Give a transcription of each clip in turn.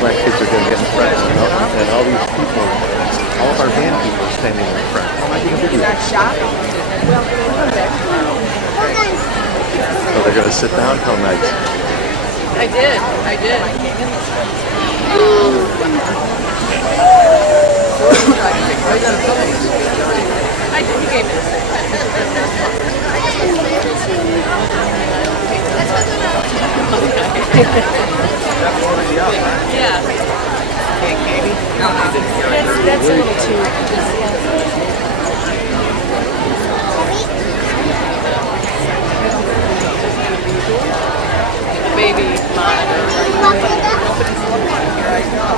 black kids are going to get in front, and all these people, all of our band people are standing in front. Oh, I think a video. So they're going to sit down? How nice. I did. I think you gave it. Yeah. That's a little too. Baby monitor. Nobody's looking here. I know.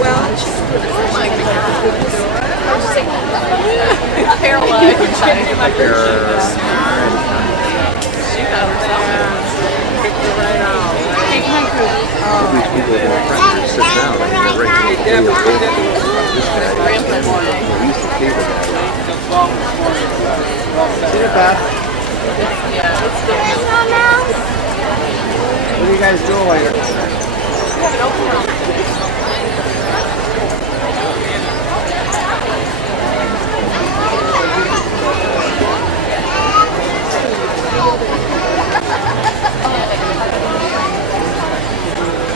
Well, oh my God. Paralyzed. She got herself. Kicked her right out. These people are going to sit down. I mean, they're right here. This guy, he's the cable guy. See it, Beth? Yeah, it's good. What are you guys doing later?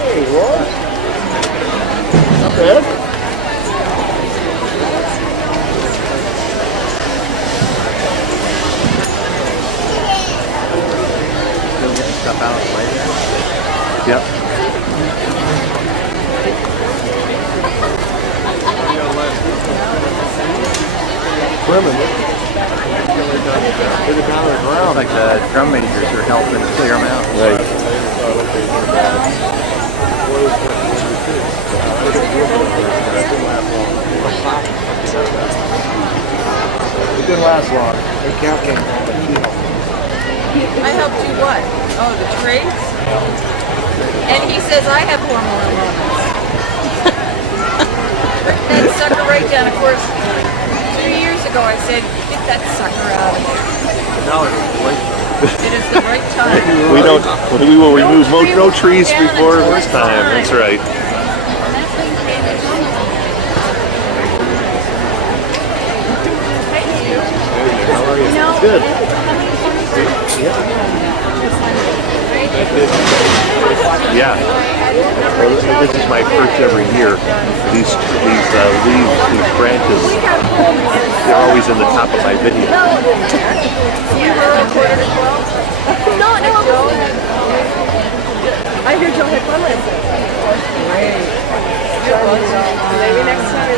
Hey, Roy. Not bad. Stuff out later. Yep. Swimming. Like the drum majors are helping clear them out. Right. It didn't last long. The count came home. I helped you what? Oh, the trades? And he says I have hormonal moments. That sucker right down. Of course, 2 years ago I said, get that sucker out of there. Now it's late. It is the right time. We will remove no trees before this time. That's right. How are you? Good. Yeah. Well, this is my first every year. These leaves, these branches, they're always in the top of my video. You were recorded as well? No. I hear Joe had fun last night. Great. Maybe next time.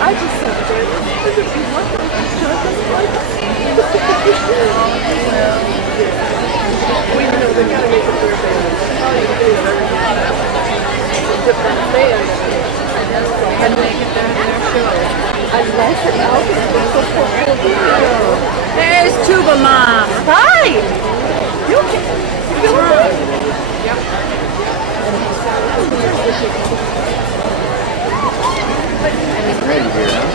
I just said that. We know they gotta make it their band. Different band. And make it their show. I like it now. There's Tuba Mom. Hi. You okay? You okay? Yep. Ready here, huh?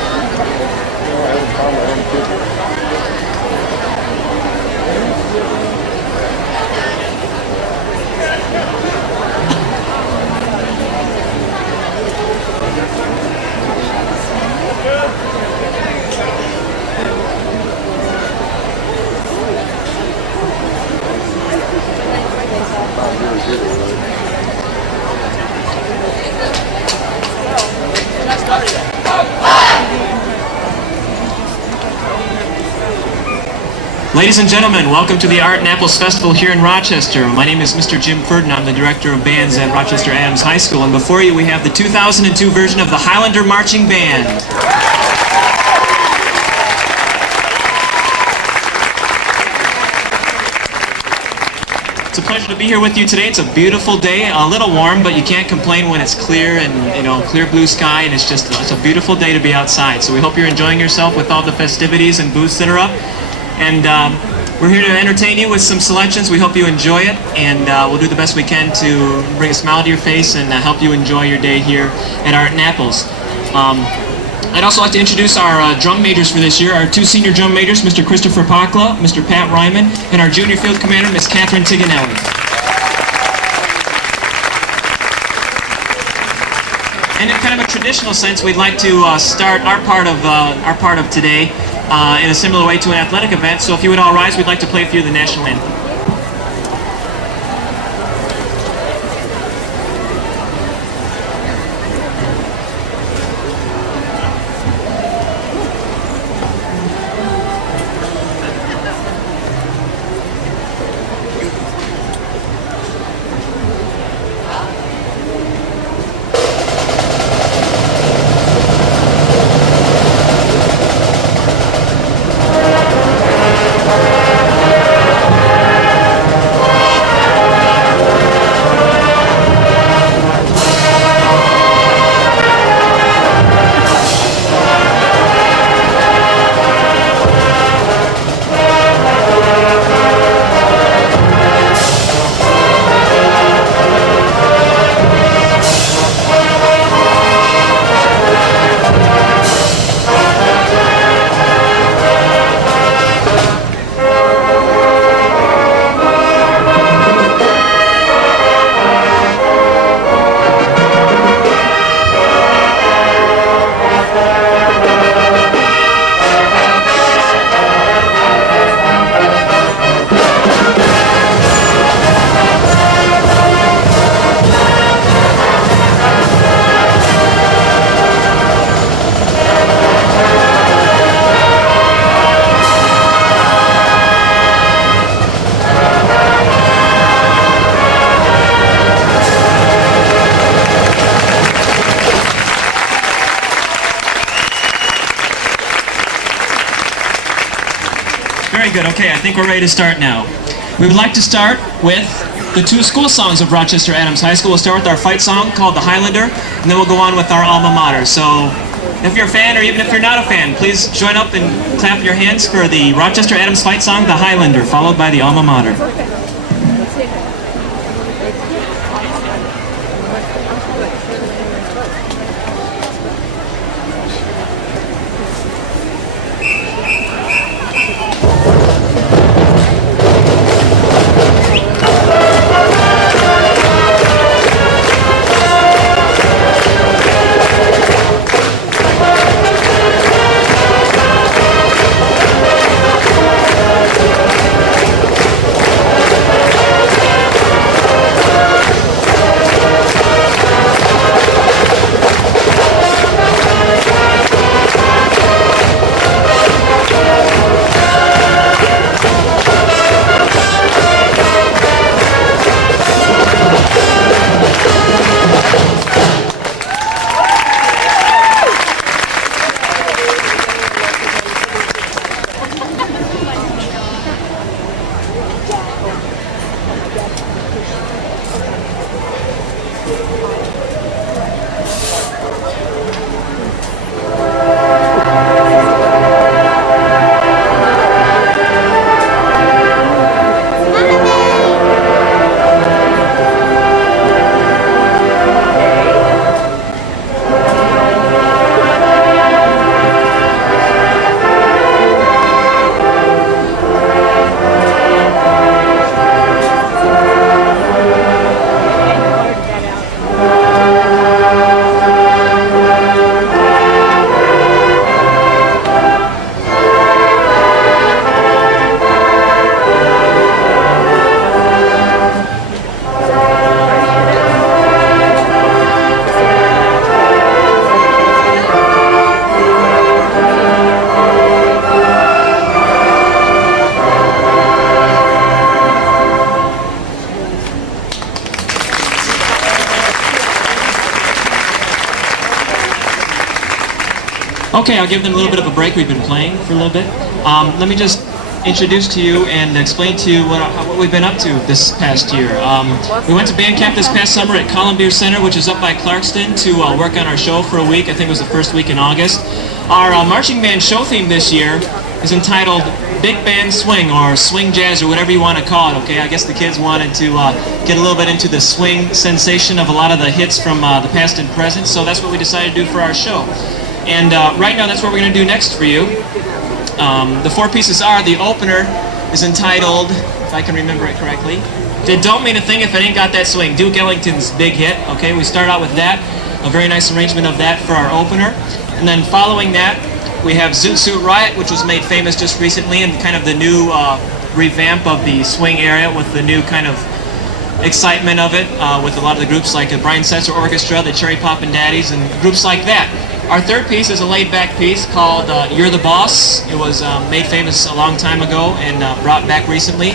I haven't found my own too. Ladies and gentlemen, welcome to the Art in Apples Festival here in Rochester. My name is Mr. Jim Ferdinand. I'm the director of bands at Rochester Adams High School. And before you, we have the 2002 version of the Highlander Marching Band. It's a pleasure to be here with you today. It's a beautiful day, a little warm, but you can't complain when it's clear and, clear blue sky, and it's a beautiful day to be outside. So we hope you're enjoying yourself with all the festivities and booths that are up. And We're here to entertain you with some selections. We hope you enjoy it, and we'll do the best we can to bring a smile to your face and help you enjoy your day here at Art Naples. I'd also like to introduce our drum majors for this year, our two senior drum majors, Mr. Christopher Pakla, Mr. Pat Ryman, and our junior field commander, Miss Catherine Tiganelli. And in kind of a traditional sense, we'd like to start our part of today in a similar way to an athletic event. So if you would all rise, we'd like to play for you the national anthem. Very good. Okay, I think we're ready to start now. We would like to start with the two school songs of Rochester Adams High School. We'll start with our fight song called the Highlander, and then we'll go on with our alma mater. So if you're a fan, or even if you're not a fan, please join up and clap your hands for the Rochester Adams fight song, the Highlander, followed by the alma mater. Okay, I'll give them a little bit of a break. We've been playing for a little bit. Let me just introduce to you and explain to you what we've been up to this past year. We went to band camp this past summer at Columbier Center, which is up by Clarkston, to work on our show for a week. I think it was the first week in August. Our marching band show theme this year is entitled Big Band Swing, or Swing Jazz, or whatever you want to call it, okay? I guess the kids wanted to get a little bit into the swing sensation of a lot of the hits from the past and present, so that's what we decided to do for our show. And right now, that's what we're going to do next for you. The four pieces are, the opener is entitled, if I can remember it correctly, It Don't Mean a Thing If It Ain't Got That Swing, Duke Ellington's big hit, okay? We start out with that, a very nice arrangement of that for our opener. And then following that, we have Zoot Suit Riot, which was made famous just recently, and kind of the new revamp of the swing area with the new kind of excitement of it, with a lot of the groups like the Brian Setzer Orchestra, the Cherry Poppin' Daddies, and groups like that. Our third piece is a laid-back piece called You're the Boss. It was made famous a long time ago and brought back recently.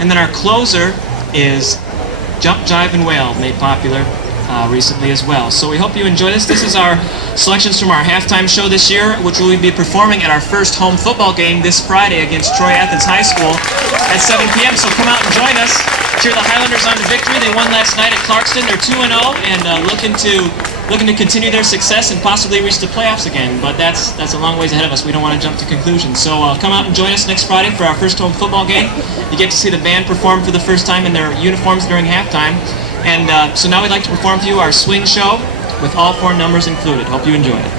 And then our closer is Jump, Jive, and Wail, made popular recently as well. So we hope you enjoy this. This is our selections from our halftime show this year, which we will be performing at our first home football game this Friday against Troy Athens High School at 7 p.m. So come out and join us. Cheer the Highlanders on to victory. They won last night at Clarkston. They're 2-0 and looking to continue their success and possibly reach the playoffs again. But that's a long ways ahead of us. We don't want to jump to conclusions. So come out and join us next Friday for our first home football game. You get to see the band perform for the first time in their uniforms during halftime. And so now we'd like to perform for you our swing show with all four numbers included. Hope you enjoy it.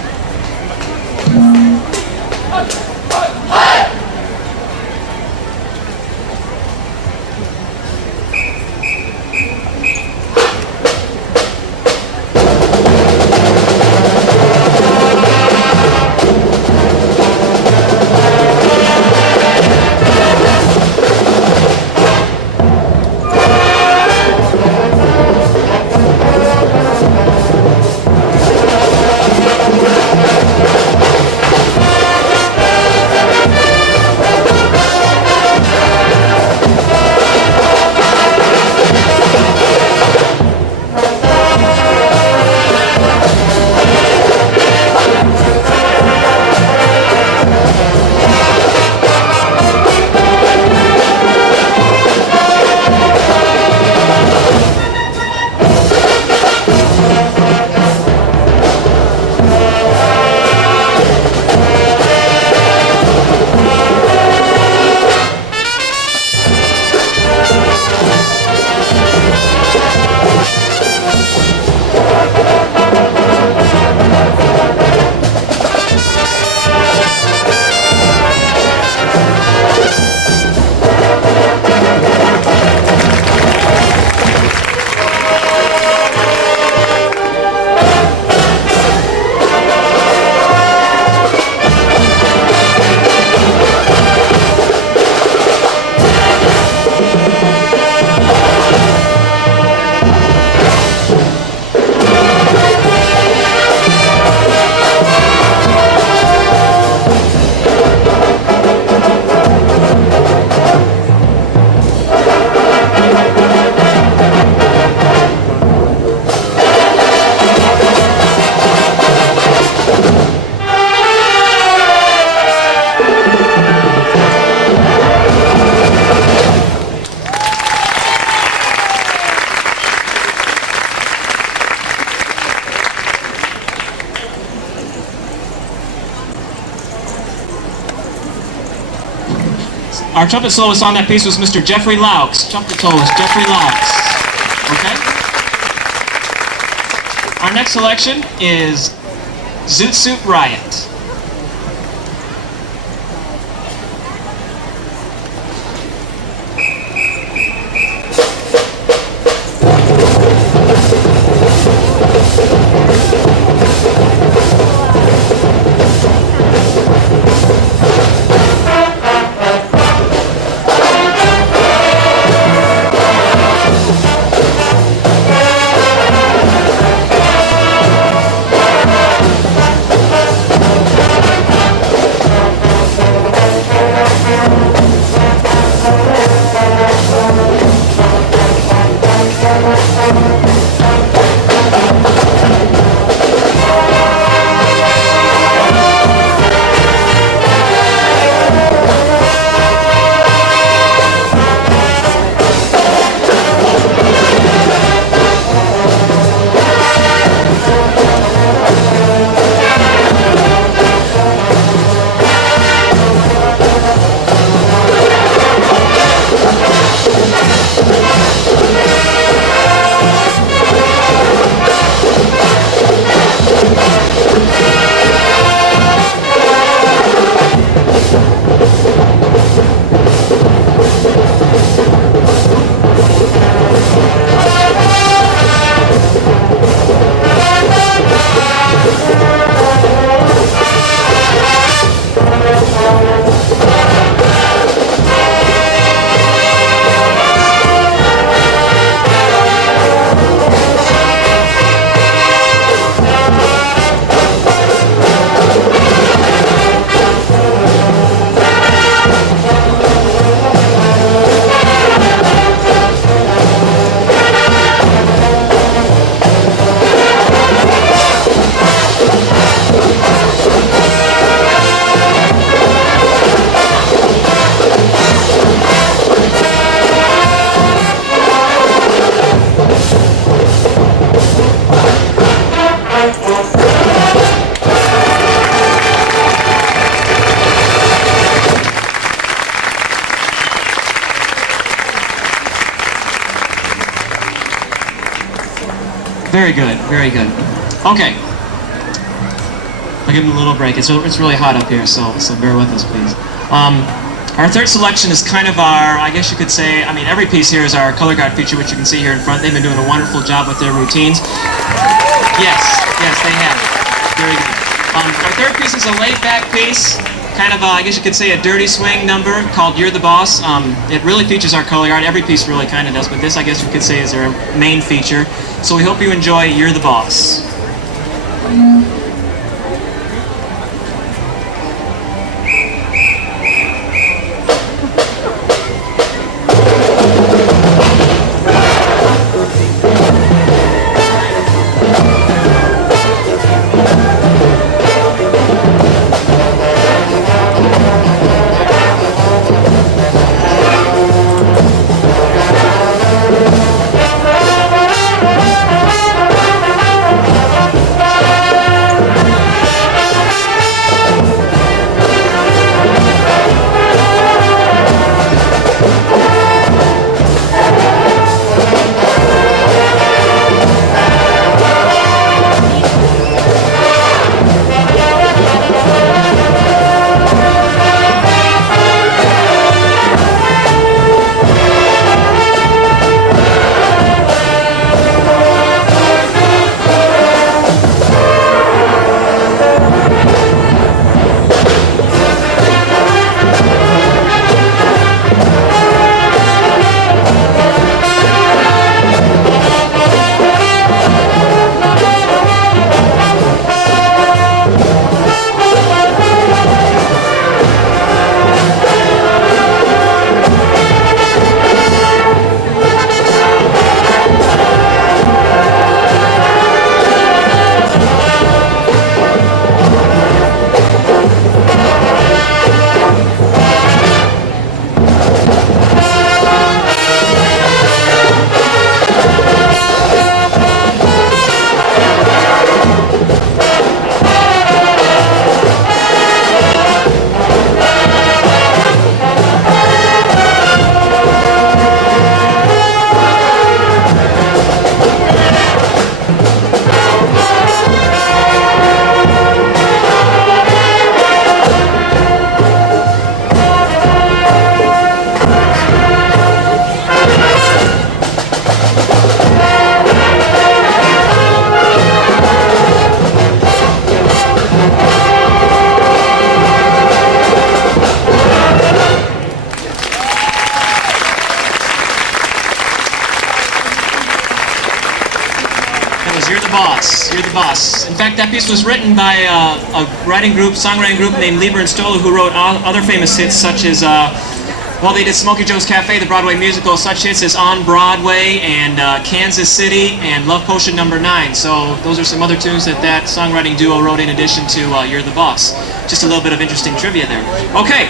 Our trumpet soloist on that piece was Mr. Jeffrey Laux. Trumpet soloist Jeffrey Laux. Okay? Our next selection is Zoot Suit Riot. Very good, very good. Okay. I'll give him a little break. It's really hot up here, so bear with us, please. Our third selection is kind of our, I guess you could say, I mean, every piece here is our color guard feature, which you can see here in front. They've been doing a wonderful job with their routines. Yes, they have. Very good. Our third piece is a laid-back piece, kind of, I guess you could say, a dirty swing number called You're the Boss. It really features our color guard. Every piece really kind of does, but this, I guess you could say, is their main feature. So we hope you enjoy You're the Boss. You're the Boss. You're the Boss. In fact, that piece was written by a songwriting group named Lieber and Stoller, who wrote other famous hits such as, they did Smokey Joe's Cafe, the Broadway musical. Such hits as On Broadway and Kansas City and Love Potion No. 9. So those are some other tunes that songwriting duo wrote in addition to You're the Boss. Just a little bit of interesting trivia there. Okay,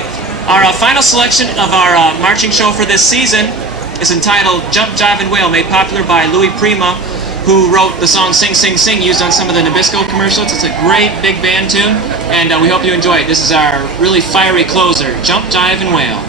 our final selection of our marching show for this season is entitled Jump, Jive, and Wail, made popular by Louis Prima, who wrote the song Sing, Sing, Sing, used on some of the Nabisco commercials. It's a great big band tune, and we hope you enjoy it. This is our really fiery closer, Jump, Jive, and Wail.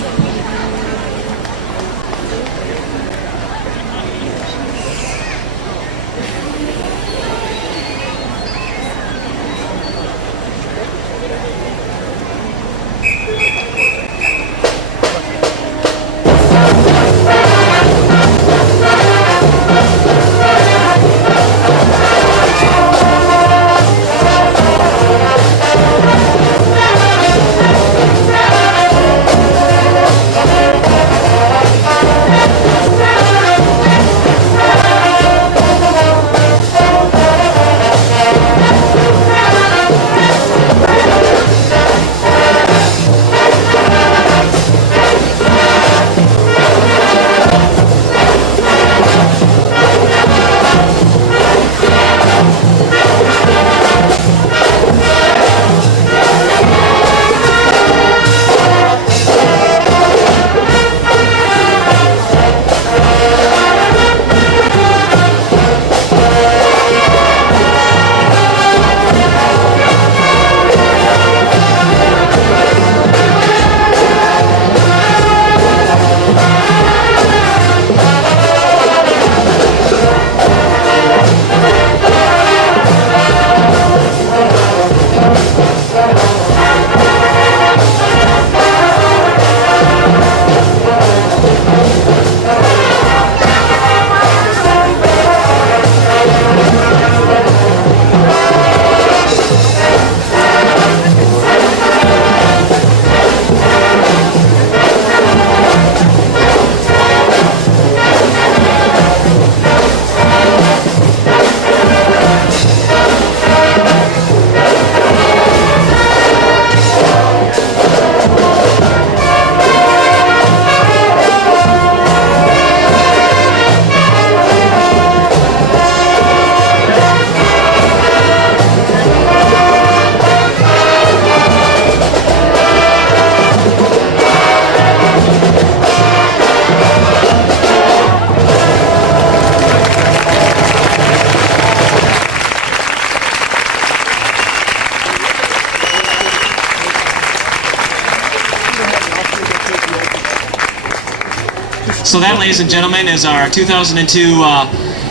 So that, ladies and gentlemen, is our 2002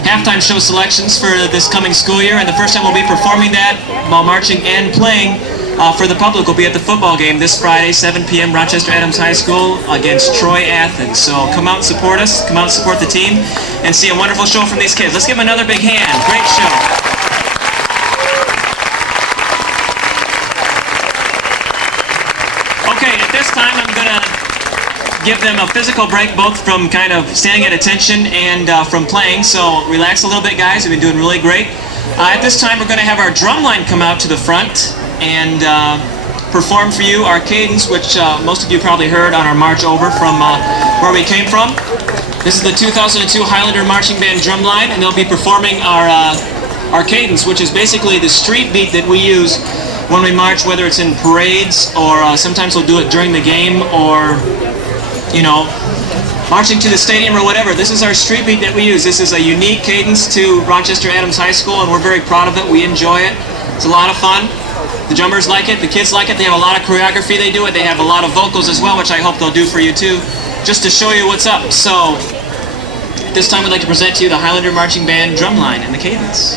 halftime show selections for this coming school year. And the first time we'll be performing that while marching and playing for the public will be at the football game this Friday, 7 p.m. Rochester Adams High School against Troy Athens. So come out and support us, come out and support the team, and see a wonderful show from these kids. Let's give them another big hand. Great show. Okay, at this time I'm going to give them a physical break, both from kind of standing at attention and from playing. So relax a little bit, guys. We've been doing really great. At this time we're going to have our drum line come out to the front and perform for you our cadence, which most of you probably heard on our march over from where we came from. This is the 2002 Highlander Marching Band drum line, and they'll be performing our cadence, which is basically the street beat that we use when we march, whether it's in parades or sometimes we'll do it during the game, or you know, marching to the stadium or whatever. This is our street beat that we use. This is a unique cadence to Rochester Adams High School, and we're very proud of it. We enjoy it. It's a lot of fun. The drummers like it, the kids like it. They have a lot of choreography they do it. They have a lot of vocals as well, which I hope they'll do for you too, just to show you what's up. So this time we'd like to present to you the Highlander Marching Band drum line and the cadence.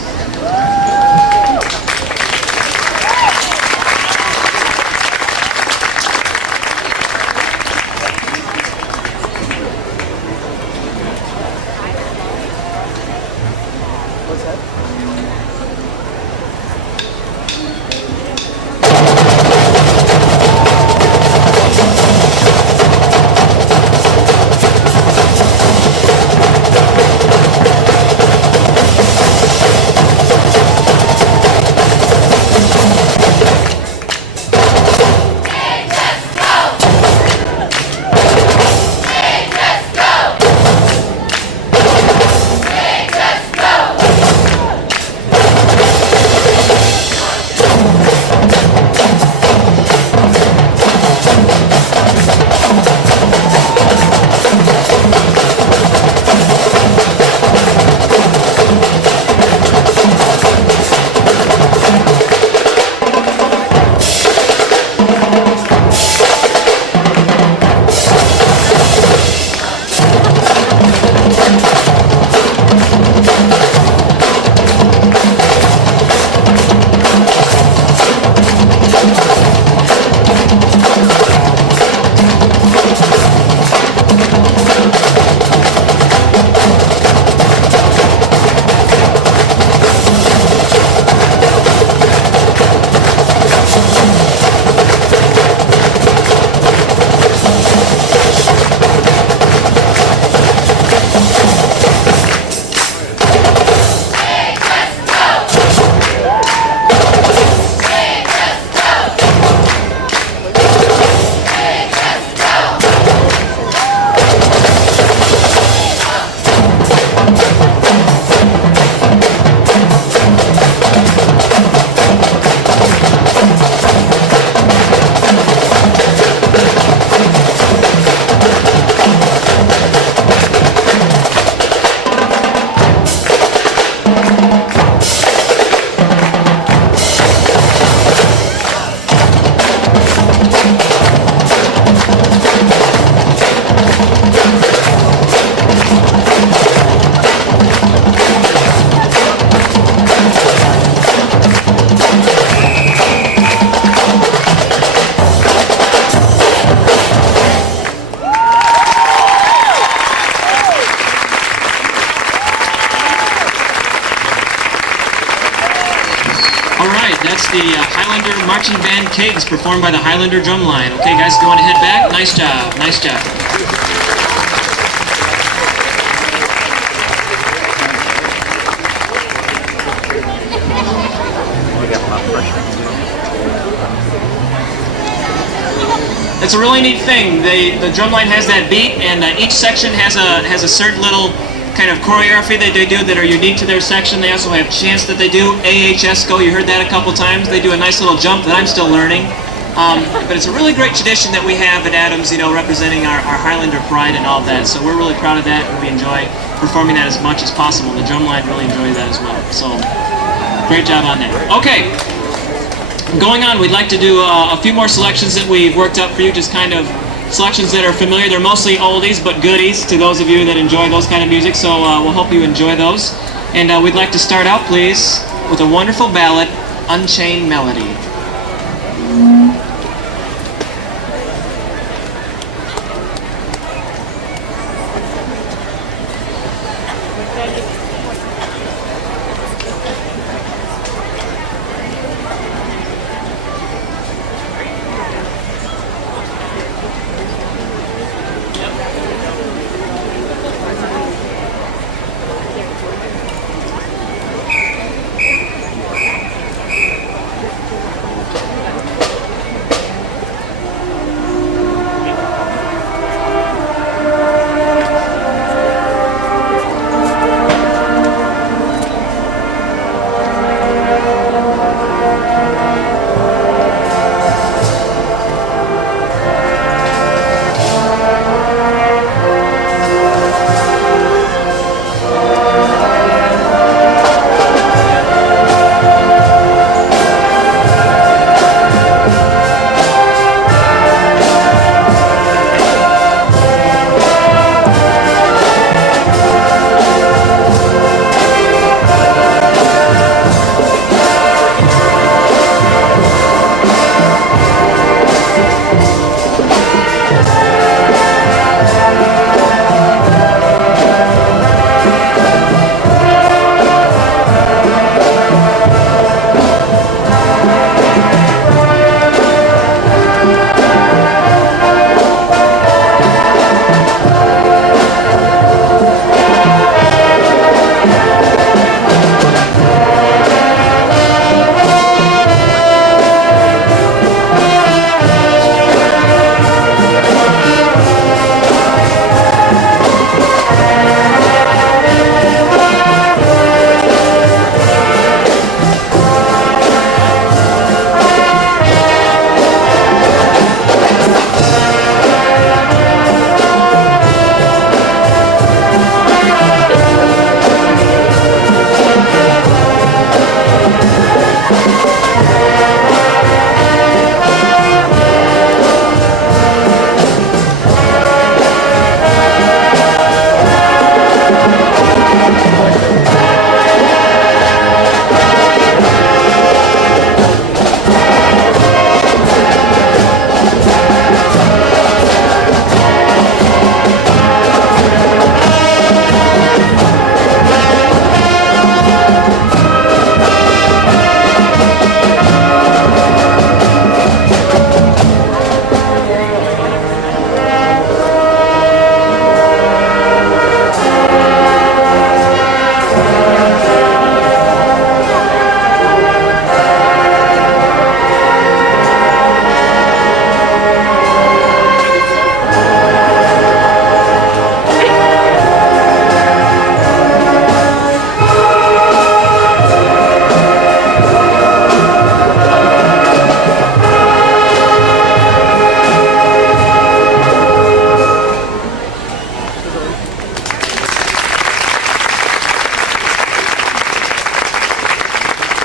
That's the Highlander Marching Band cadence performed by the Highlander drum line. Okay, guys, if you want to head back, nice job, nice job. It's a really neat thing. The drum line has that beat, and each section has a certain little kind of choreography that they do that are unique to their section. They also have chants that they do. AHSCO, you heard that a couple times. They do a nice little jump that I'm still learning. But it's a really great tradition that we have at Adams, you know, representing our Highlander pride and all that. So we're really proud of that, and we enjoy performing that as much as possible. The drum line really enjoys that as well. So great job on that. Okay. Going on, we'd like to do a few more selections that we've worked up for you, just kind of selections that are familiar. They're mostly oldies but goodies to those of you that enjoy those kind of music, so we'll hope you enjoy those. And we'd like to start out, please, with a wonderful ballad, Unchained Melody.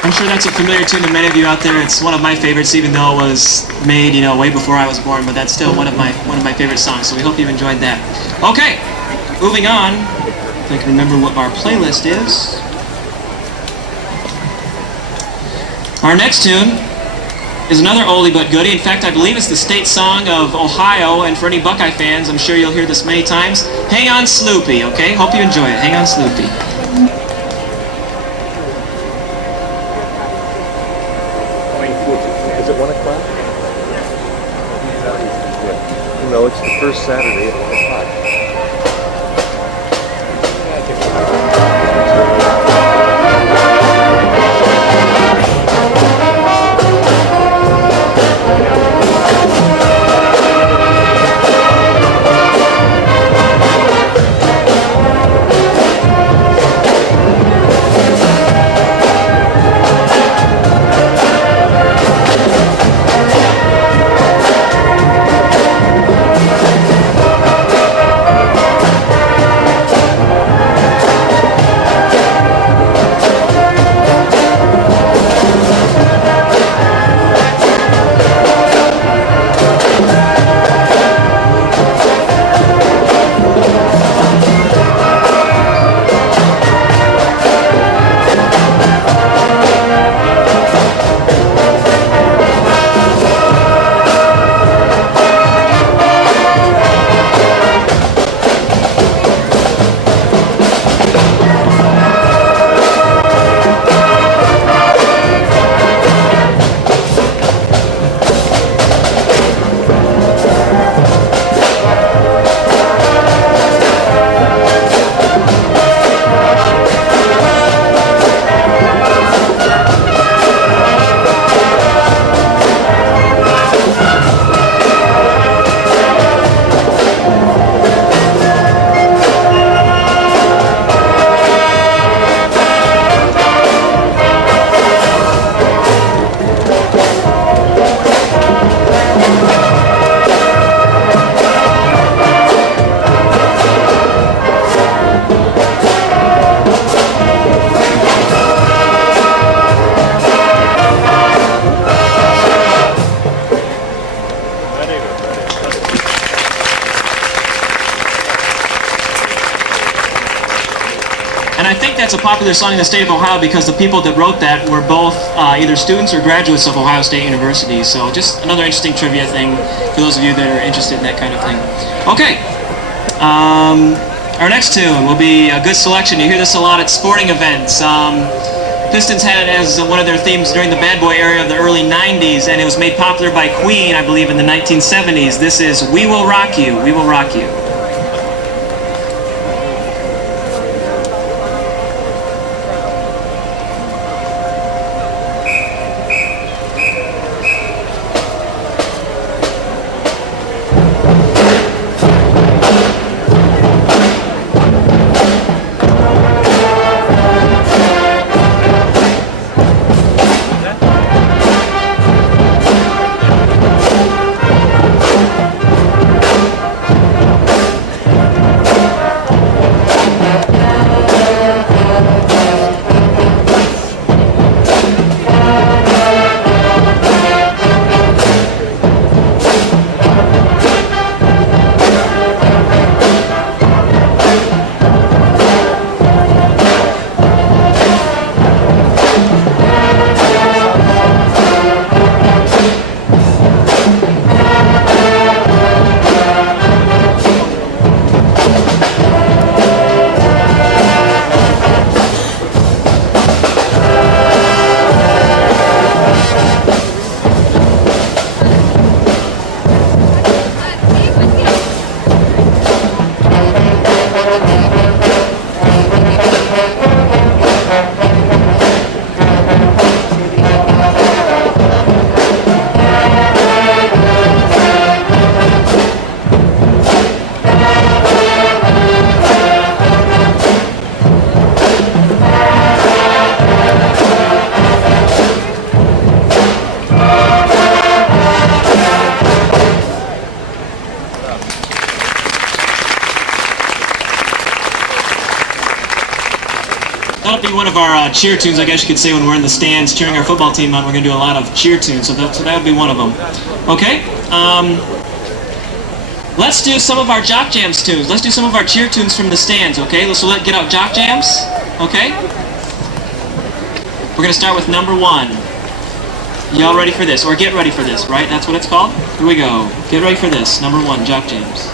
I'm sure that's a familiar tune to many of you out there. It's one of my favorites, even though it was made, way before I was born. But that's still one of my favorite songs. So we hope you enjoyed that. Okay, moving on. If I can remember what our playlist is. Our next tune is another oldie but goodie. In fact, I believe it's the state song of Ohio. And for any Buckeye fans, I'm sure you'll hear this many times. Hang on, Sloopy. Okay, hope you enjoy it. Hang on, Sloopy. Is it 1 o'clock? No, it's the first Saturday at 1 o'clock. And I think that's a popular song in the state of Ohio because the people that wrote that were both either students or graduates of Ohio State University. So just another interesting trivia thing for those of you that are interested in that kind of thing. Okay. Our next tune will be a good selection. You hear this a lot at sporting events. Pistons had it as one of their themes during the bad boy era of the early 90s, and it was made popular by Queen, I believe, in the 1970s. This is We Will Rock You, We Will Rock You. That'll be one of our cheer tunes, I guess you could say, when we're in the stands cheering our football team on. We're going to do a lot of cheer tunes, so that would be one of them. Okay? Let's do some of our Jock Jams tunes. Let's do some of our cheer tunes from the stands, okay? So let's get out Jock Jams, okay? We're going to start with number 1. Y'all ready for this? Or get ready for this, right? That's what it's called? Here we go. Get ready for this. Number 1, Jock Jams.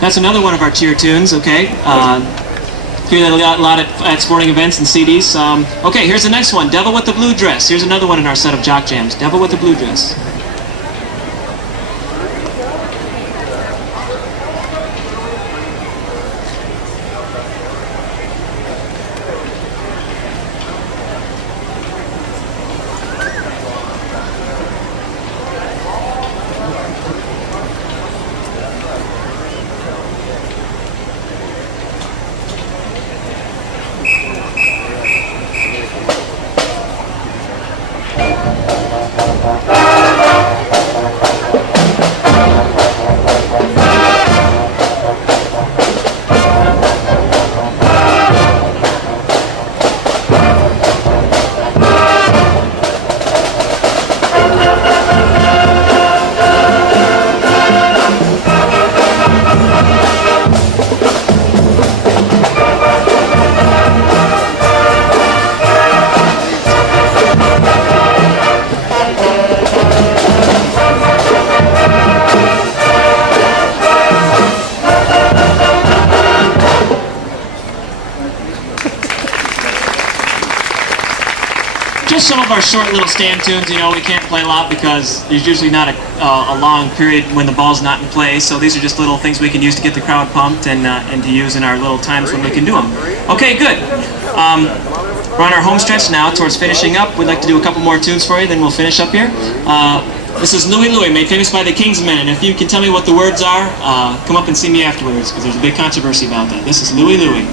That's another one of our cheer tunes, okay? Hear that a lot at sporting events and CDs. Okay, here's the next one, Devil with the Blue Dress. Here's another one in our set of Jock Jams, Devil with the Blue Dress. some of our short little stand tunes. You know, we can't play a lot because there's usually not a long period when the ball's not in play. So these are just little things we can use to get the crowd pumped and to use in our little times when we can do them. Okay, good. We're on our home stretch now towards finishing up. We'd like to do a couple more tunes for you, then we'll finish up here. This is Louie Louie, made famous by the Kingsmen, and if you can tell me what the words are, come up and see me afterwards, because there's a big controversy about that. This is Louie Louie.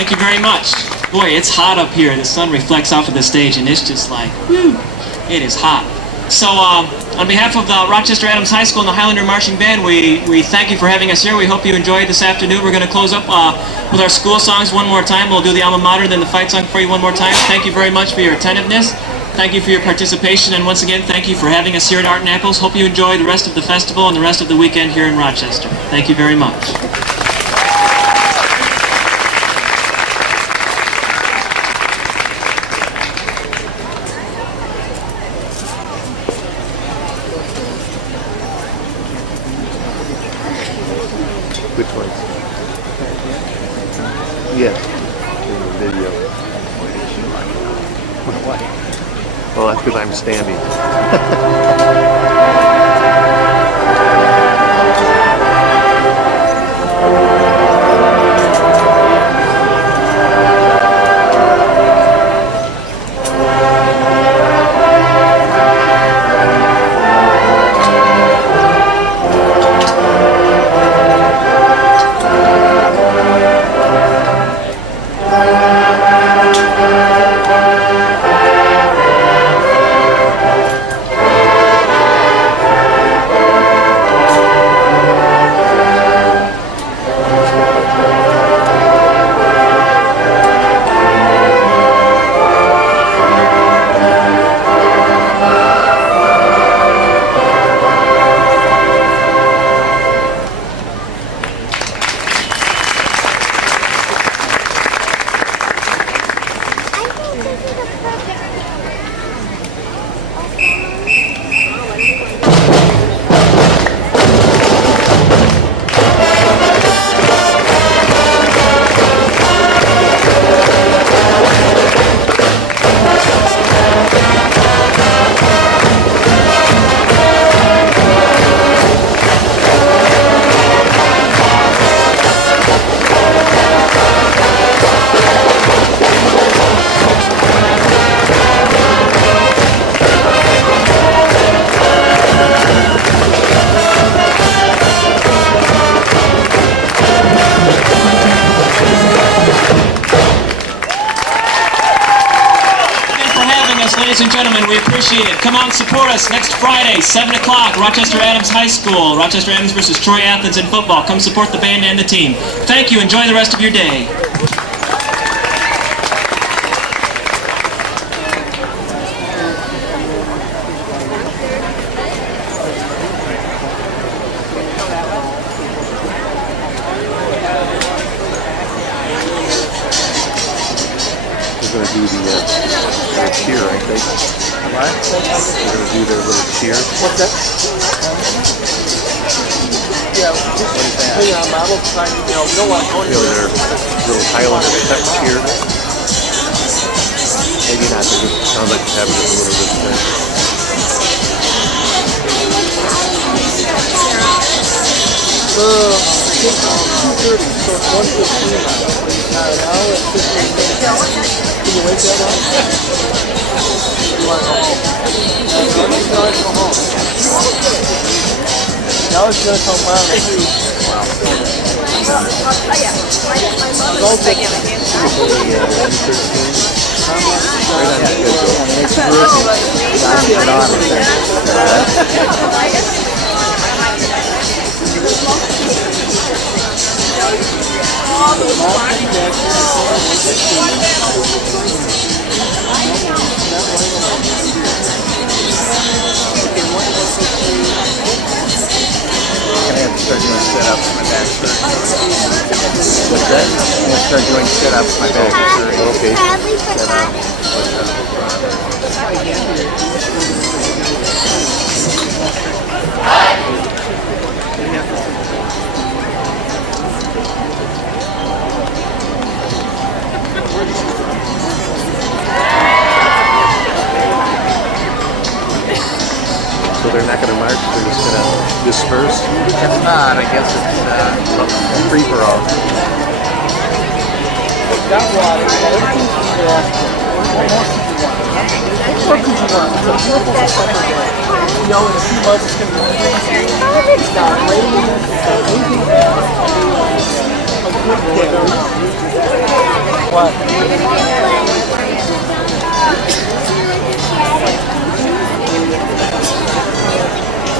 Thank you very much. Boy, it's hot up here. The sun reflects off of the stage, and it's just like, whew, it is hot. So, on behalf of the Rochester Adams High School and the Highlander Marching Band, we thank you for having us here. We hope you enjoyed this afternoon. We're going to close up with our school songs one more time. We'll do the alma mater, then the fight song for you one more time. Thank you very much for your attentiveness. Thank you for your participation, and once again, thank you for having us here at Art and Eccles. Hope you enjoy the rest of the festival and the rest of the weekend here in Rochester. Thank you very much. Which ones? Yes, in the video. Why? Well, that's because I'm standing. gentlemen, we appreciate it. Come out and support us next Friday, 7 o'clock, Rochester Adams High School. Rochester Adams versus Troy Athens in football. Come support the band and the team. Thank you. Enjoy the rest of your day. They're going to do their cheer, I think. What? They're going to do their little cheer. What's that? Yeah, depending on model design, we don't want to go You know, anywhere. their little Highlander pep cheer. Maybe not, they just sound like having a little bit of I think 2:30, so it's 1:15 now. An hour and 15 minutes. Can you wait that long? You want to go home? No, let's go home. Now it's going to come around and see. Start doing sit-ups, my back's hurting. What's that? I'm going to start doing sit-ups, my back's hurting. Okay. So they're not going to march, they're just going to disperse? If not, I guess it's Free for all. got water, everything's in there. What else do you want? What could you want? It's a beautiful summer day. You know, in a few months it's going to be freezing. It's not raining. It's not anything. A good day. What?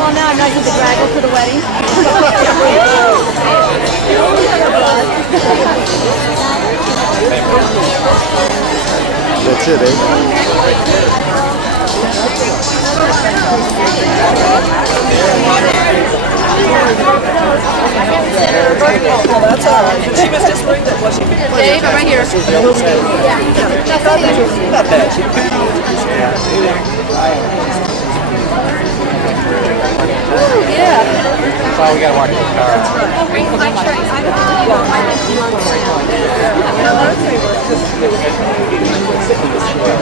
Well, now I'm not going to drag her to the wedding. That's it, Oh, that's all right. She was just worried that, well, she figured Dave, I'm right here. Not bad. Yeah. That's all we got to watch the car.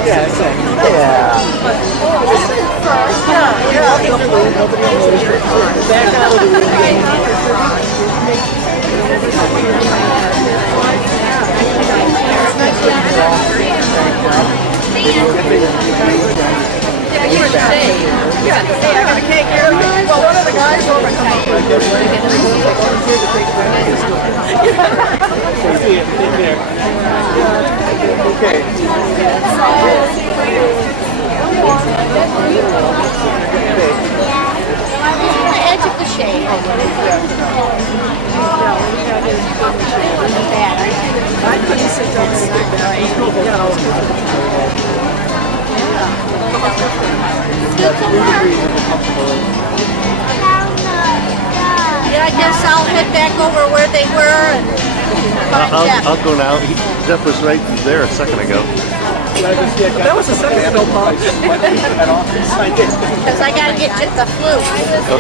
Yeah, exactly. Yeah. Back out of the Yeah, you were to say, I got a cake here. Well, one of the guys over The edge of the shade. I couldn't sit down and stick that. Yeah, I guess I'll head back over where they were and find Jeff. I'll go now. Jeff was right there a second ago. That was the second Phil Paul. Because I got to get to the flute.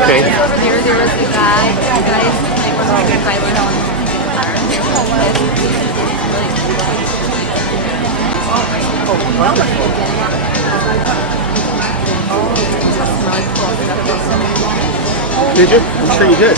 Okay. Over there was the guy. The guys, they were like a Highlander. Did you? I'm sure you did.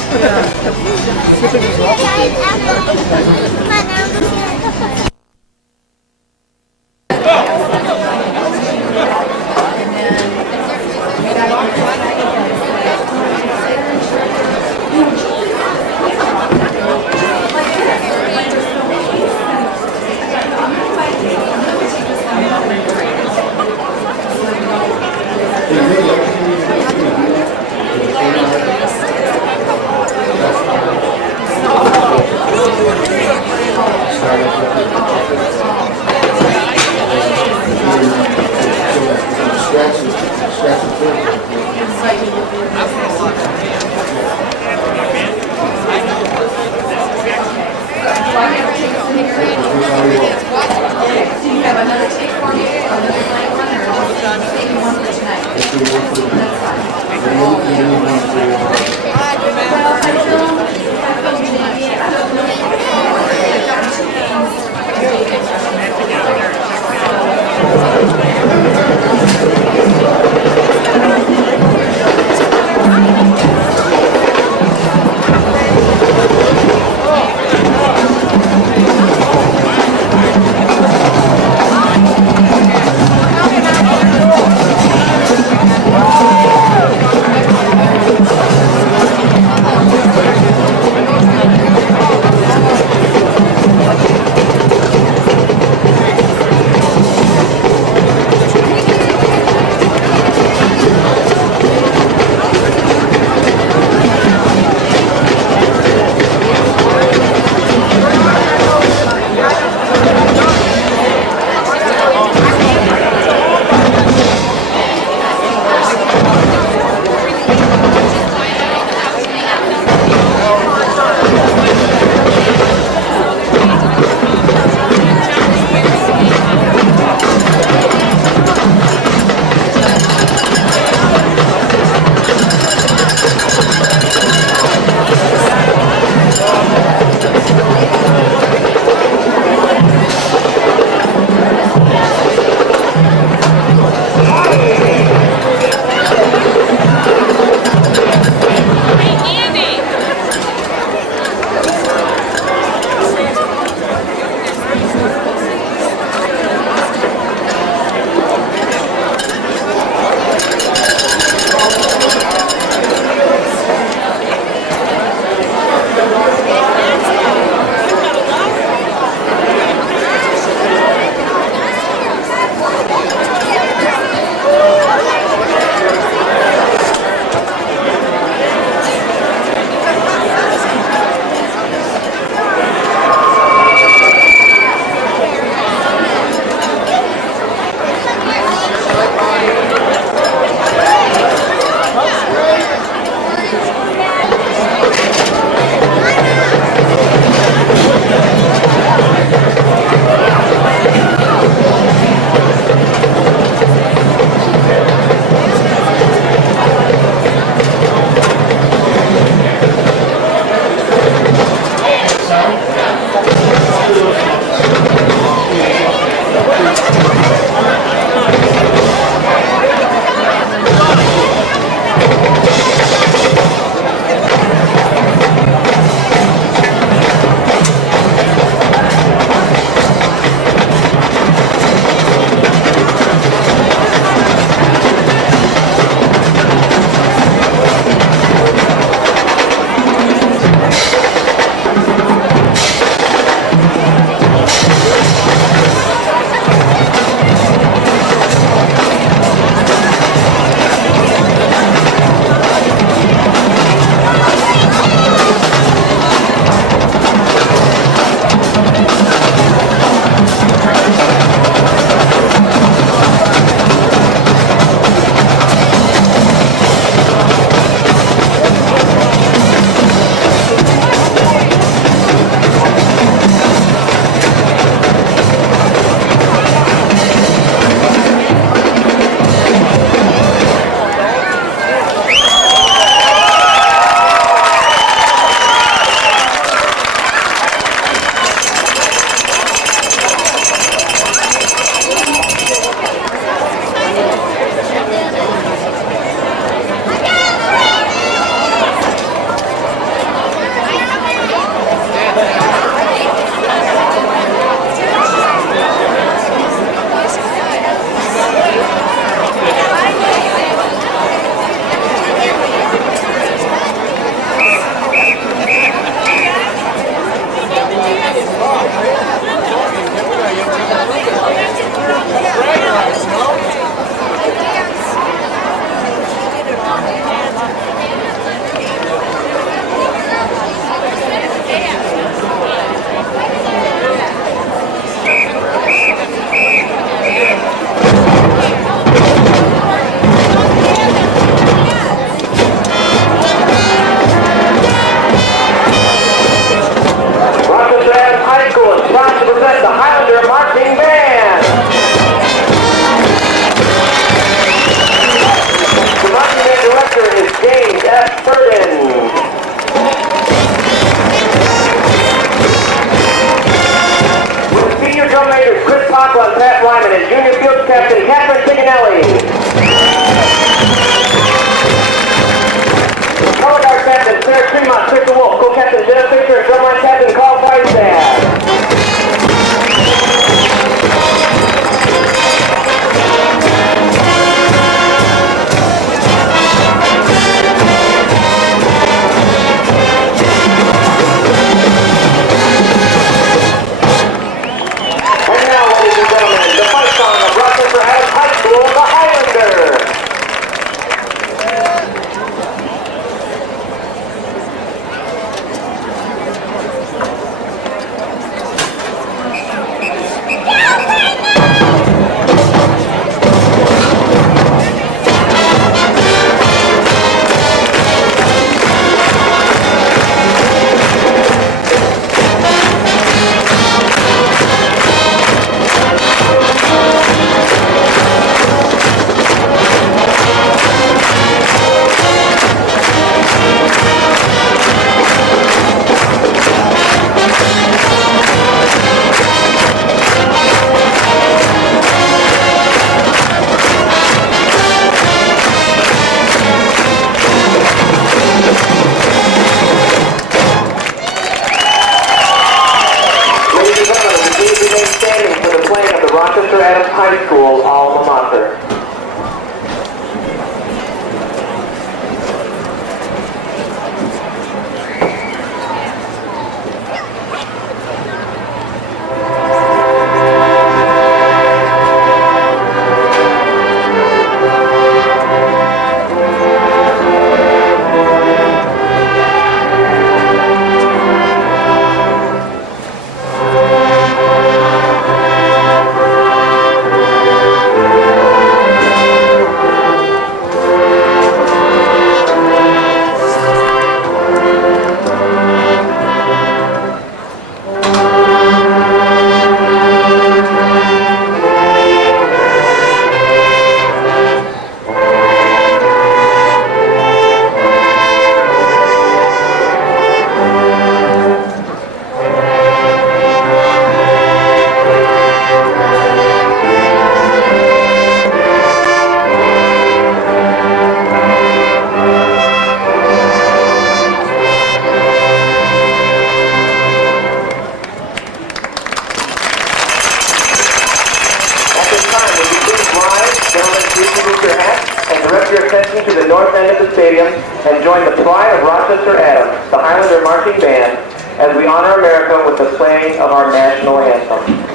the north end of the stadium and join the pride of Rochester Adams, the Highlander Marching Band, as we honor America with the playing of our national anthem.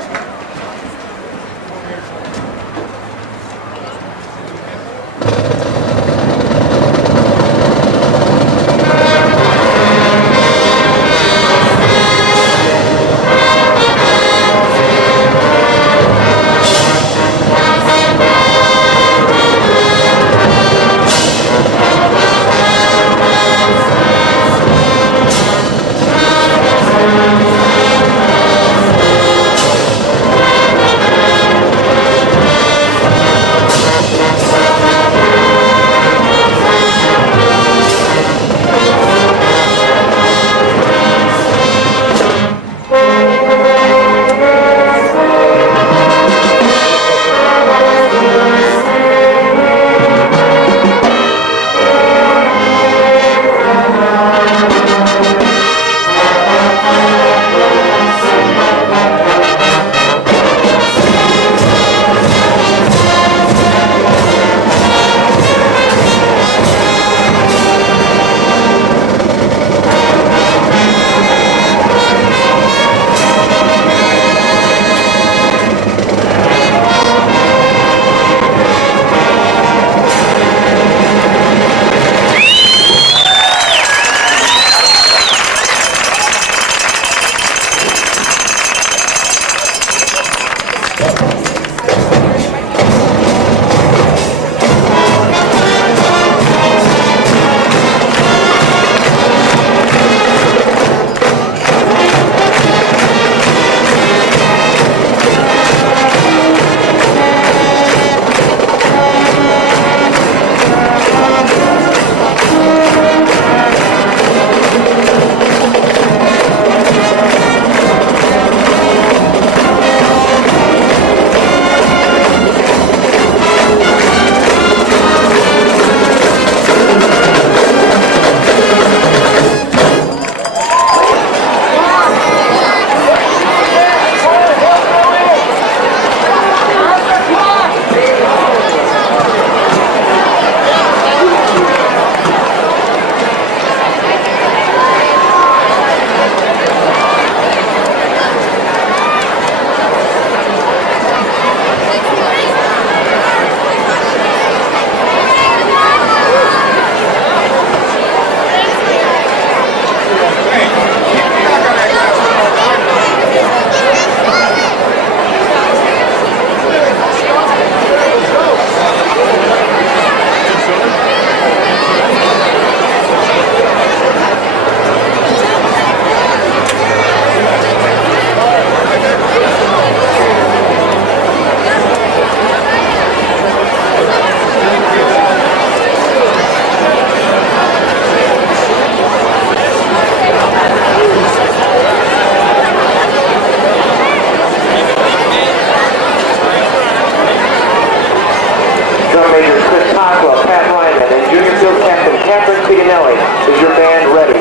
Is your band ready?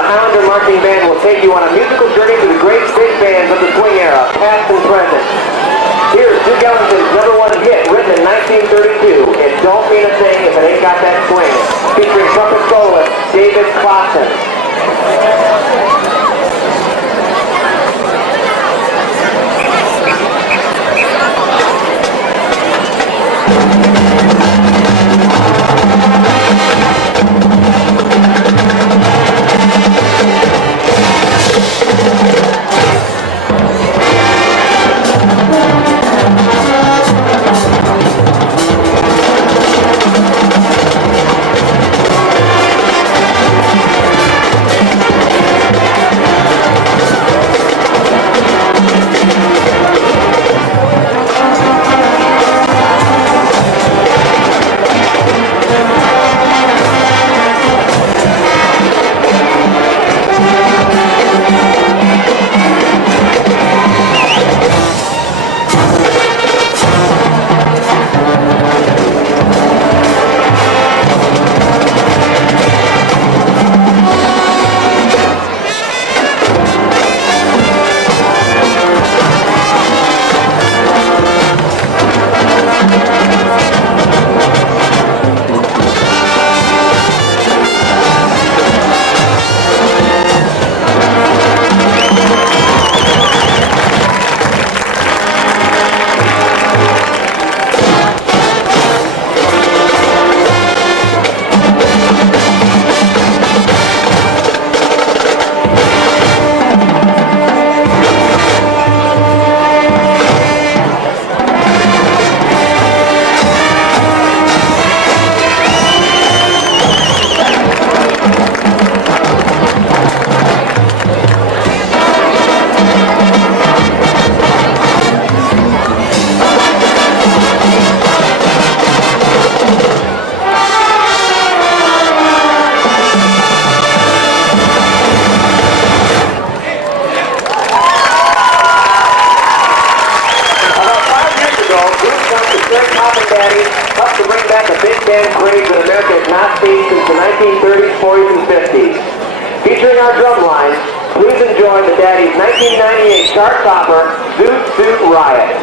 Highlander Marching Band will take you on a musical journey through the great big bands of the swing era, past and present. Here's Duke Ellington's #1 hit, written in 1932, It Don't Mean a Thing If It Ain't Got That Swing, featuring trumpet soloist David Clausen. band parades that America has not seen since the 1930s, 40s, and 50s. Featuring our drum line, please enjoy the Daddy's 1998 chart topper, Zoot Suit Riot.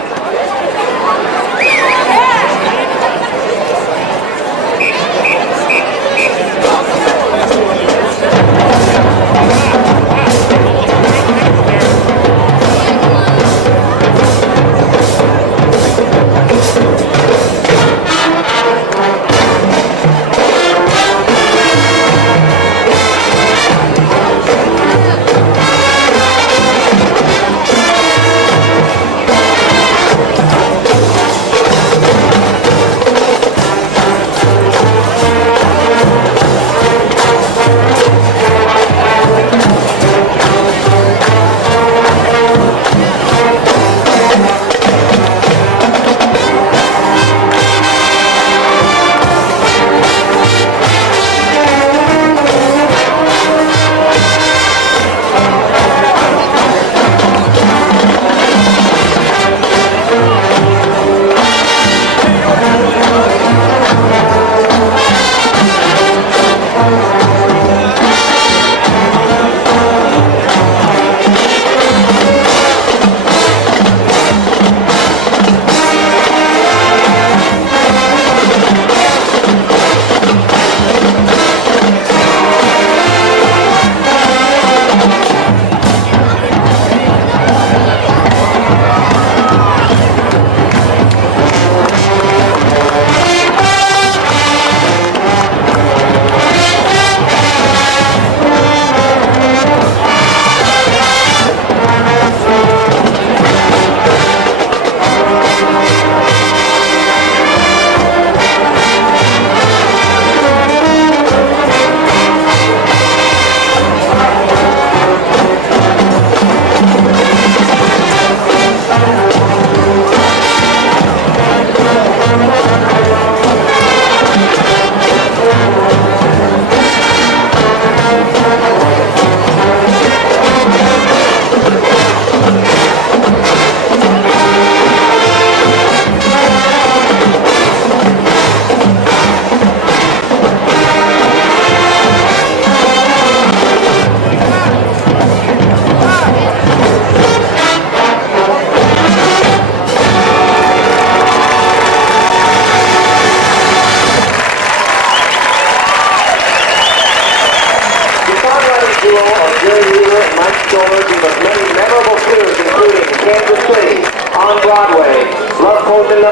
Love Potion #9,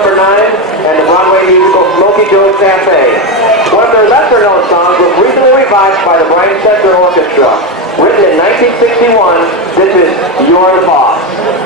and the Broadway musical Smokey Joe's Cafe. One of their lesser-known songs was recently revived by the Rochester Orchestra. Written in 1961, this is You're the Boss.